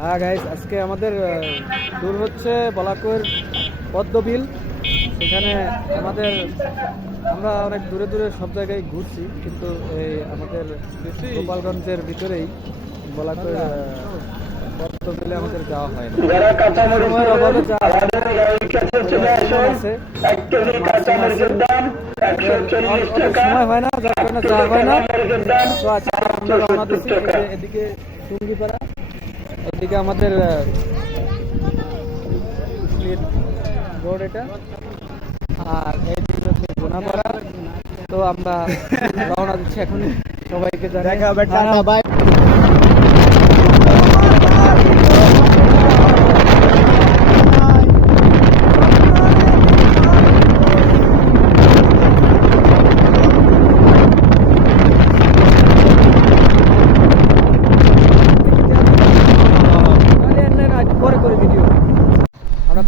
হ্যাঁ গাইস, আজকে আমাদের ট্যুর হচ্ছে বলাকৈর পদ্মবিল। সেখানে আমরা অনেক দূরে দূরে সব জায়গায় ঘুরছি, কিন্তু এই আমাদের গোপালগঞ্জের ভিতরেই বলাকৈর পদ্মবিলে আমাদের যাওয়া হয় না। সময়ের অভাবে সময় হয় না, যার কারণে যাওয়া হয় না। তো আজকে আমরা রওনা দিচ্ছি এদিকে টুঙ্গিপাড়া, এদিকে আমাদের রোড এটা, আর এইদিকে হচ্ছে গুনাপাড়া। তো আমরা রওনা দিচ্ছি এখন, সবাইকে জানাই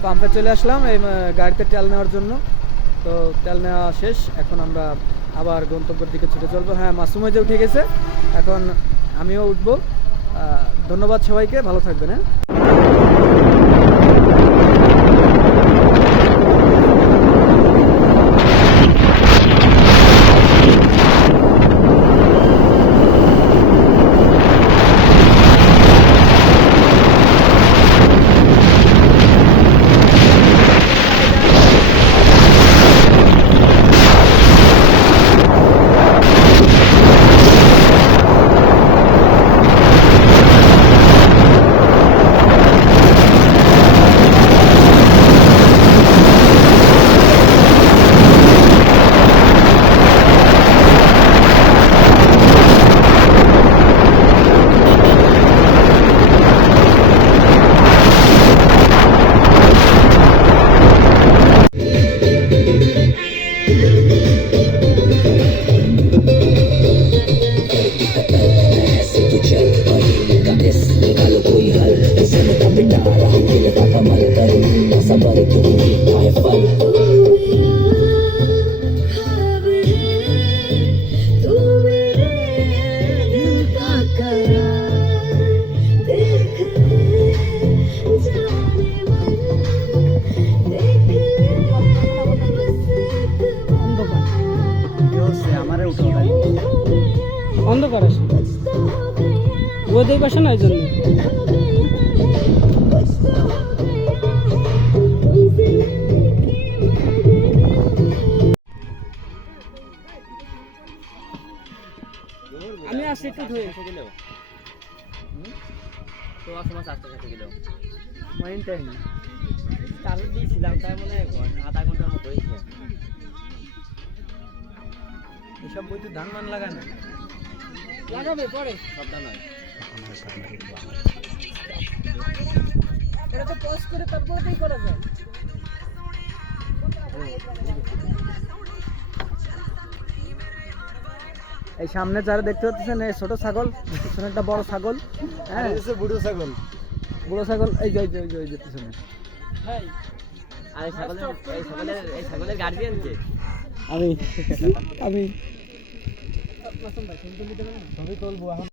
পাম্পে চলে আসলাম এই গাড়িতে তেল নেওয়ার জন্য। তো তেল নেওয়া শেষ, এখন আমরা আবার গন্তব্যের দিকে ছুটে চলবো। হ্যাঁ, মাসুম যে উঠে গেছে, এখন আমিও উঠবো। ধন্যবাদ সবাইকে, ভালো থাকবেন। হ্যাঁ, অন্ধকার আসে, রোদেই বসে না, এই জন্য। আমি আসছি একটু ধুয়ে গেলেও তো সময় 4টা খেতে গেলেও মাইন টাইম চালু দিয়েছিলাম, তাই মনে হয় আধা ঘন্টার মতো হয়েছে। এসব বইতে ধান মান লাগায় না, লাগাবে পরে, সব ধান হয়। এটা তো পজ করে তারপরেই করা যায়। এই সামনে যারা দেখতে পাচ্ছেন, এই ছোট ছাগল, পিছনে একটা বড় ছাগল। হ্যাঁ, বুড়ো ছাগল, বুড়ো ছাগল, এই যে পিছনে। আর এই ছাগলের গার্ডিয়ান কে? আমি ছবি তুলবো এখন।